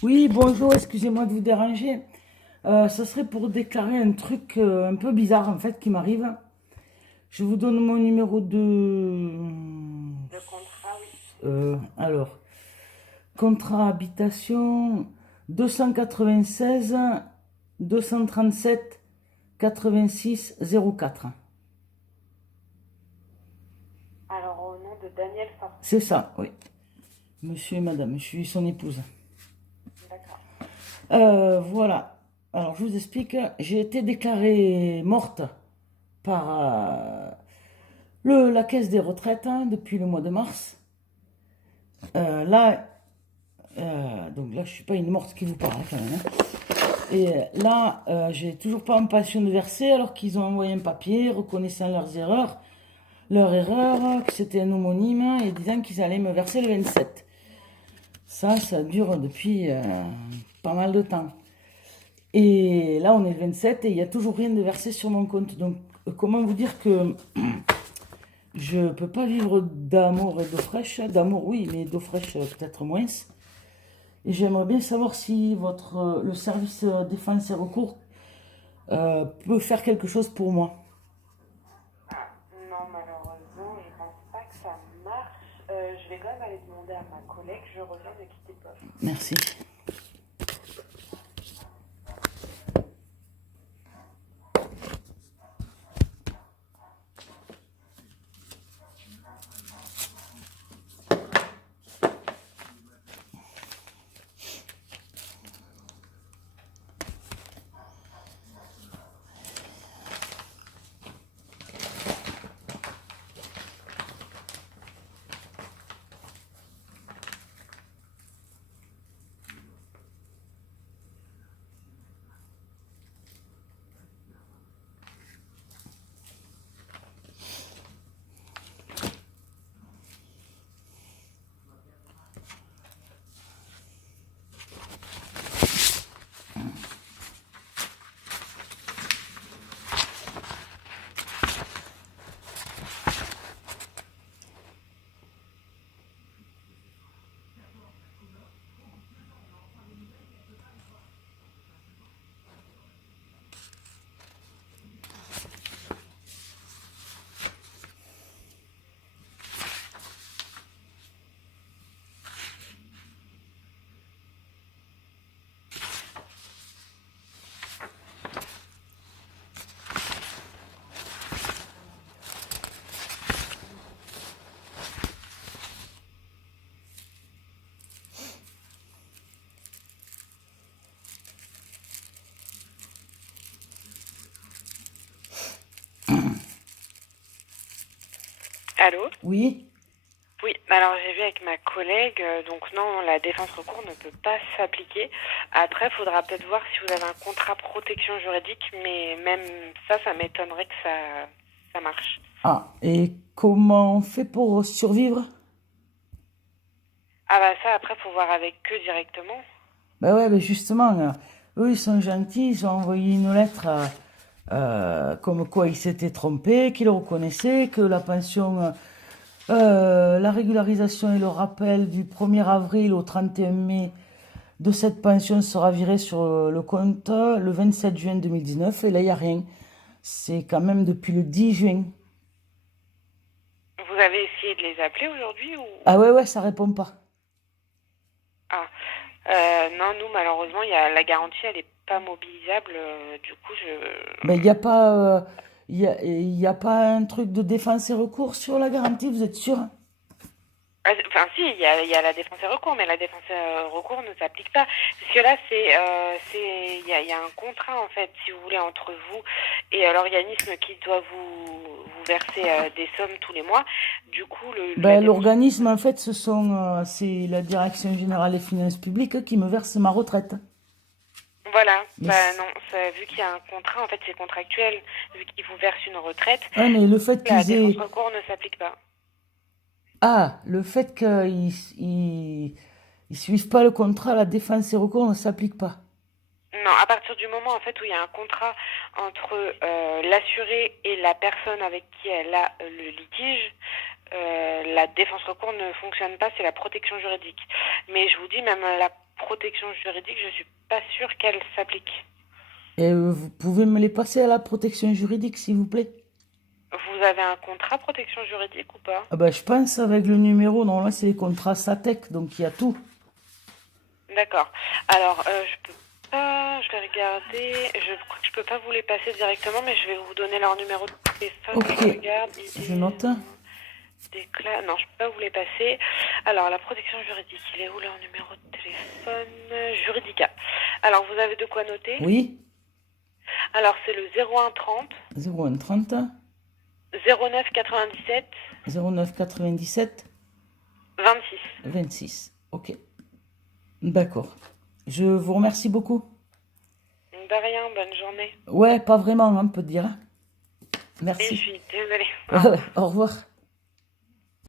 Oui, bonjour, excusez-moi de vous déranger. Ça serait pour déclarer un truc un peu bizarre en fait qui m'arrive. Je vous donne mon numéro de... Le contrat, oui. alors, contrat habitation 296 237 86 04. Alors, au nom de Daniel Farcy. C'est ça, oui. Monsieur et madame, je suis son épouse. D'accord. Voilà. Alors, je vous explique. J'ai été déclarée morte par la caisse des retraites depuis le mois de mars. Là, donc là, je suis pas une morte qui vous parle quand même, hein. Et là, j'ai toujours pas en pension de verser alors qu'ils ont envoyé un papier reconnaissant leur erreur, que c'était un homonyme et disant qu'ils allaient me verser le 27. Ça dure depuis pas mal de temps. Et là, on est le 27 et il n'y a toujours rien de versé sur mon compte. Donc, comment vous dire que je peux pas vivre d'amour et d'eau fraîche. D'amour, oui, mais d'eau fraîche, peut-être moins. Et j'aimerais bien savoir si le service défense et recours peut faire quelque chose pour moi. Non, malheureusement, je pense pas que ça marche. Je vais quand même aller demander à ma collègue. Je reviens, ne quittez pas. Merci. Allô? Oui. Oui, alors j'ai vu avec ma collègue, donc non, la défense recours ne peut pas s'appliquer. Après, il faudra peut-être voir si vous avez un contrat protection juridique, mais même ça m'étonnerait que ça marche. Ah, et comment on fait pour survivre? Ah bah ça, après, faut voir avec eux directement. Ben ouais, ben justement, eux, ils sont gentils, ils ont envoyé une lettre comme quoi ils s'étaient trompés, qu'ils le reconnaissaient, que la pension, la régularisation et le rappel du 1er avril au 31 mai de cette pension sera viré sur le compte le 27 juin 2019. Et là, il n'y a rien. C'est quand même depuis le 10 juin. Vous avez essayé de les appeler aujourd'hui ou... Ah ouais, ouais, ça répond pas. Ah, non, nous, malheureusement, la garantie, elle est pas mobilisable. Du coup, Mais il n'y a pas, il y a pas un truc de défense et recours sur la garantie, vous êtes sûr? Enfin, si, il y a la défense et recours, mais la défense et recours ne s'applique pas. Parce que là, il y a un contrat, en fait, si vous voulez, entre vous et l'organisme qui doit vous verser des sommes tous les mois. Du coup, la Ben, défense recours l'organisme, ne... en fait, c'est la Direction générale des finances publiques qui me verse ma retraite. Voilà, Mais, bah non, vu qu'il y a un contrat, en fait, c'est contractuel, vu qu'ils vous versent une retraite, ouais, mais le fait la qu'ils défense aient, recours ne s'applique pas. le fait ils suivent pas le contrat, la défense et recours ne s'applique pas. Non, à partir du moment en fait où il y a un contrat entre l'assuré et la personne avec qui elle a le litige, la défense recours ne fonctionne pas, c'est la protection juridique. Mais je vous dis, même la protection juridique, je suis pas sûre qu'elle s'applique. Et vous pouvez me les passer à la protection juridique, s'il vous plaît? Vous avez un contrat protection juridique ou pas? Ah ben, je pense avec le numéro, non, là c'est les contrats SATEC, donc il y a tout. D'accord. Alors, je peux pas, je vais regarder, je crois que je peux pas vous les passer directement, mais je vais vous donner leur numéro de téléphone. Ok, Je regarde. je note. Non, je peux pas vous les passer. Alors, la protection juridique, il est où leur numéro de téléphone? Juridica. Alors, vous avez de quoi noter? Oui, Alors, c'est le 01 30 01 30 09 97 09 97 26. 26. Ok, d'accord. Je vous remercie beaucoup. De rien, bonne journée. Ouais, pas vraiment, on peut dire. Et je Merci. suis désolée. Au revoir.